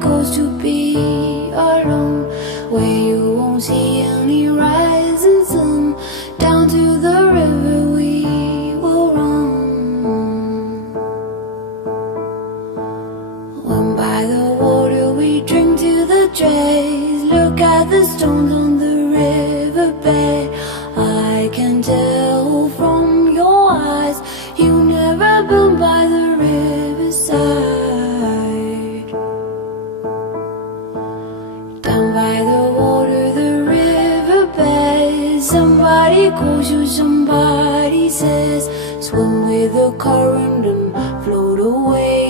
calls to be alone, where you won't see any rising sun. Down to the river we will run. When by the water we drink to the dregs, look at the stones on the riverbed. I can tell from your eyes you never been by the riverside. Down by the water, the riverbed, somebody calls you, somebody says, swim with the current and float away.